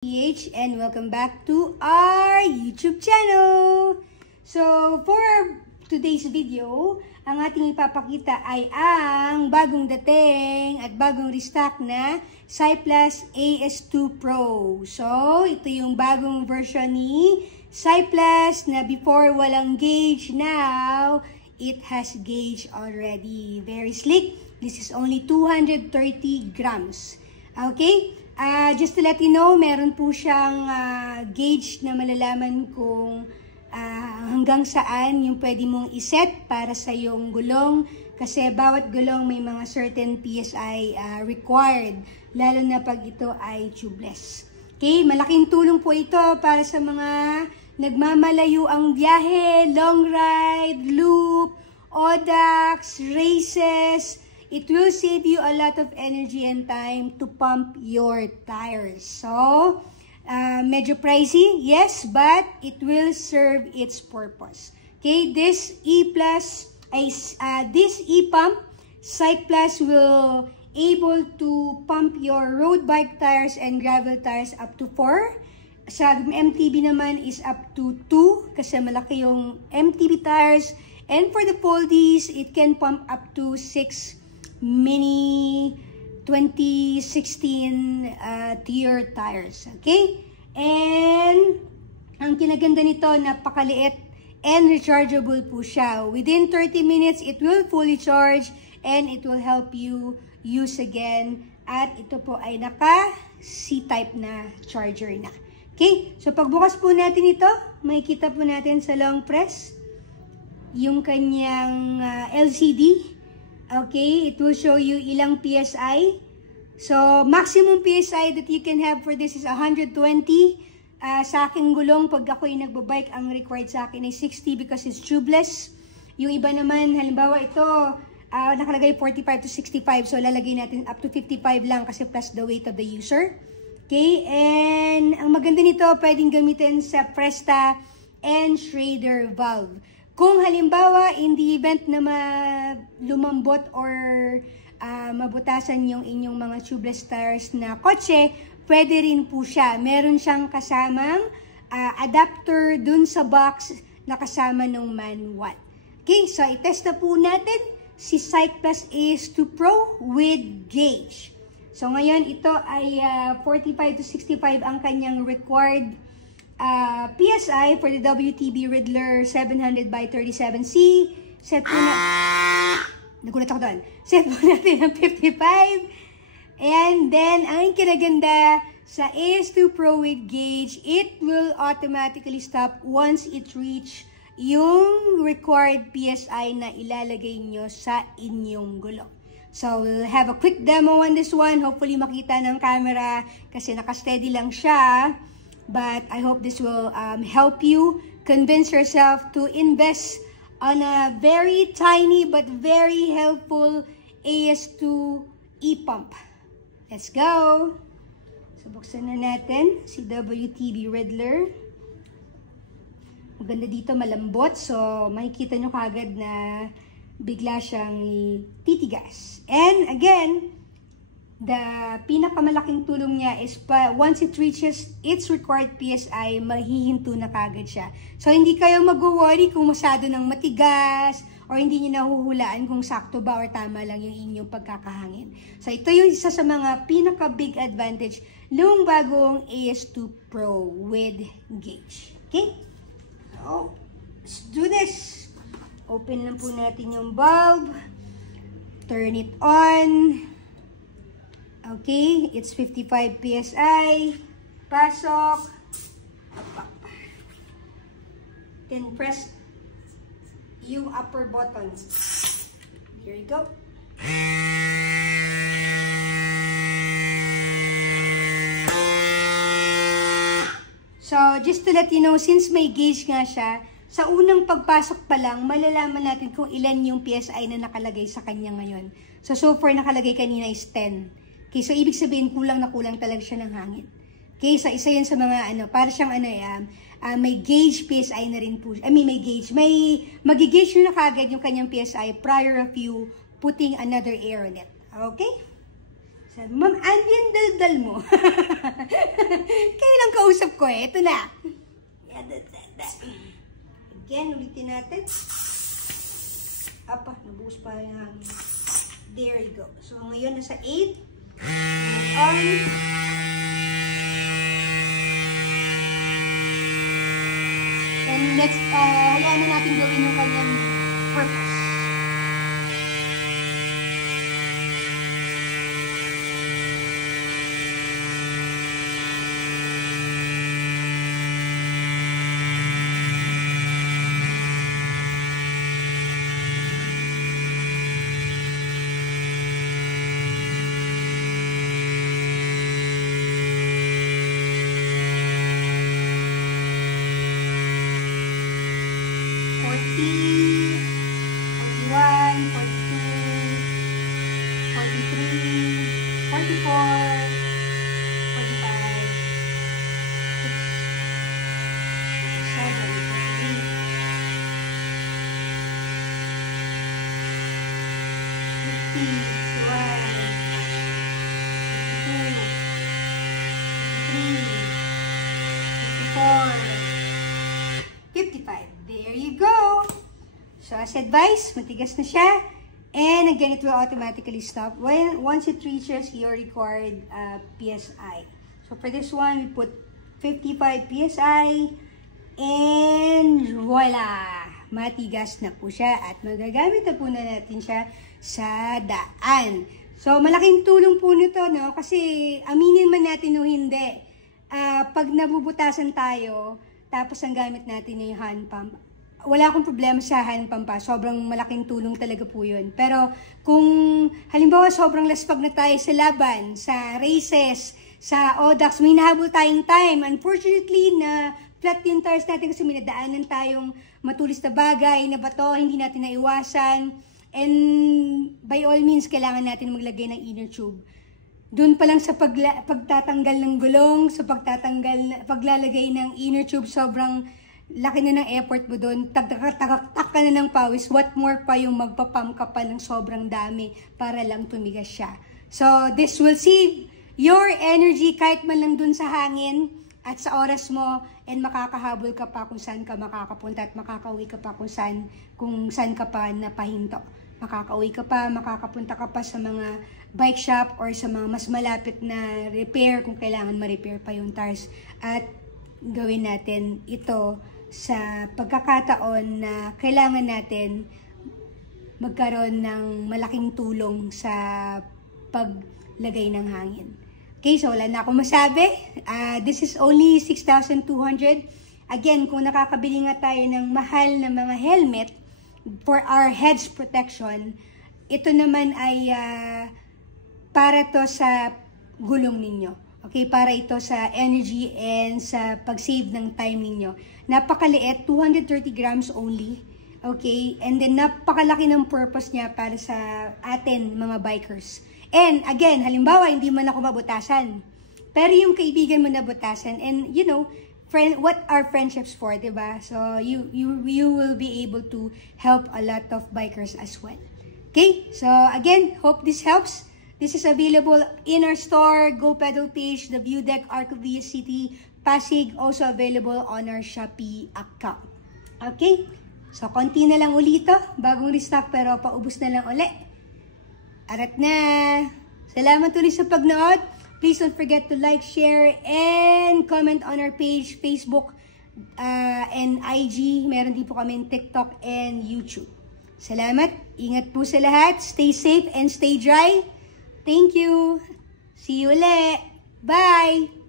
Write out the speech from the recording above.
And welcome back to our YouTube channel. So for today's video, ang ating ipapakita ay ang bagong dating at bagong restock na Cyplus AS2 Pro. So ito yung bagong version ni Cyplus na before walang gauge, now it has gauge already. Very slick. This is only 230 grams. Okay? Just to let you know, meron po siyang gauge na malalaman kung hanggang saan yung pwede mong iset para sa iyong gulong. Kasi bawat gulong may mga certain PSI required, lalo na pag ito ay tubeless. Okay, malaking tulong po ito para sa mga nagmamalayo ang biyahe, long ride, loop, ODAX, races. It will save you a lot of energy and time to pump your tires. So, medyo pricey, yes, but it will serve its purpose. Okay, this this e-pump, Cyplus will able to pump your road bike tires and gravel tires up to 4. Sa MTB naman is up to 2 kasi malaki yung MTB tires. And for the foldies, it can pump up to 6 mini 2016 tier tires. Okay? And ang kinaganda nito, napakaliit and rechargeable po siya. Within 30 minutes, it will fully charge and it will help you use again. At ito po ay naka C-type na charger na. Okay? So pagbukas po natin ito, makikita po natin sa long press yung kanyang LCD. Okay, it will show you ilang PSI. So, maximum PSI that you can have for this is 120. Sa aking gulong, pag ako'y nagbabike, ang required sa akin ay 60 because it's tubeless. Yung iba naman, halimbawa ito, nakalagay 45 to 65. So, lalagay natin up to 55 lang kasi plus the weight of the user. Okay, and ang maganda nito, pwedeng gamitin sa Presta and Schrader valve. Kung halimbawa, in the event na lumambot or mabutasan yung inyong mga tubeless tires na kotse, pwede rin po siya. Meron siyang kasamang adapter dun sa box na kasama ng manual. Okay, so itest na po natin si Cyplus AS2 Pro with gauge. So ngayon, ito ay 45 to 65 ang kanyang required PSI for the WTB Riddler 700 by 37C. Set po na... Nagulat ako doon. Set po natin ng 55. And then, ang kinaganda sa AS2 Pro with gauge, it will automatically stop once it reach yung required PSI na ilalagay nyo sa inyong gulong. So, we'll have a quick demo on this one. Hopefully, makita ng camera kasi naka-steady lang siya. But I hope this will help you convince yourself to invest on a very tiny but very helpful AS2 e-pump. Let's go! So, buksan na natin si WTB Riddler. Maganda dito, malambot. So, makikita nyo kagad na bigla siyang titigas. And again, the pinakamalaking tulong niya is once it reaches its required PSI, mahihinto na kagad siya. So, hindi kayo mag-worry kung masyado ng matigas or hindi niyo nahuhulaan kung sakto ba or tama lang yung inyong pagkakahangin. So, ito yung isa sa mga pinaka-big advantage ng bagong AS2 Pro with gauge. Okay? So, let's do this. Open lang po natin yung bulb. Turn it on. Okay, it's 55 PSI. Pasok. Up. Then press yung upper button. Here you go. So, just to let you know, since may gauge nga siya, sa unang pagpasok pa lang, malalaman natin kung ilan yung PSI na nakalagay sa kanya ngayon. So far nakalagay kanina is 10. Okay, so ibig sabihin kulang na kulang talaga siya ng hangin. Okay, so isa yan sa mga para siyang may gauge PSI na rin po. May gauge. Magi-gauge nyo na kagad yung kanyang PSI prior of you putting another air on it. Okay? So Sabi, Ma'am Andy, ang daldal mo. Kayo lang kausap ko eh. Ito na. Again, ulitin natin. Apa, nabuhos pa yung hangin. There you go. So, ngayon, nasa 8. On. And let's, hayaan na natin gawin yung kanyang purpose. There you go. So as advised, matigas na siya. And again, it will automatically stop once it reaches your required PSI. So for this one, we put 55 PSI. And voila! Matigas na po siya. At magagamit na po na natin siya sa daan. So malaking tulong po nito, no? Kasi aminin man natin o hindi, pag nabubutasan tayo, tapos ang gamit natin yung hand pump, wala akong problema sa hand pump pa. Sobrang malaking tulong talaga po yun. Pero kung halimbawa sobrang laspag na tayo sa laban, sa races, sa ODAX, may nahabol tayong time. Unfortunately, na flat yung tires natin kasi minadaanan tayong matulis na bagay, na bato, hindi natin naiwasan. And by all means, kailangan natin maglagay ng inner tube. Doon pa lang sa pagtatanggal ng gulong, sa paglalagay ng inner tube, sobrang laki na ng effort mo doon. Tagak ka na ng pawis. What more pa yung magpapump ka pa ng sobrang dami para lang tumigas siya. So, this will save your energy kahit man lang doon sa hangin at sa oras mo, and makakahabol ka pa kung saan ka makakapunta at makakauwi ka pa kung saan ka pa napahinto. Makakauwi ka pa, makakapunta ka pa sa mga bike shop or sa mga mas malapit na repair kung kailangan ma-repair pa yung tires. At gawin natin ito sa pagkakataon na kailangan natin magkaroon ng malaking tulong sa paglagay ng hangin. Okay, so wala na akong masabi. This is only 6,200. Again, kung nakakabili nga tayo ng mahal na mga helmet for our heads protection, ito naman ay para to sa gulong ninyo. Okay, para ito sa energy and sa pag-save ng time ninyo. Napakaliit, 230 grams only. Okay, and then napakalaki ng purpose niya para sa atin, mga bikers. And again, halimbawa, hindi man ako mabutasan. Pero yung kaibigan mo nabutasan, and you know, what are friendships for, diba? So, you will be able to help a lot of bikers as well. Okay, so again, hope this helps. This is available in our store, Go Pedal page, the View Deck, Arcovia City, Pasig, also available on our Shopee account. Okay, so konti na lang ulit ito, bagong restock pero paubos na lang ulit. Arat na! Salamat ulit sa pagnood. Please don't forget to like, share, and comment on our page, Facebook, and IG. Meron din po kami TikTok and YouTube. Salamat. Ingat po sa lahat. Stay safe and stay dry. Thank you. See you ulit. Bye!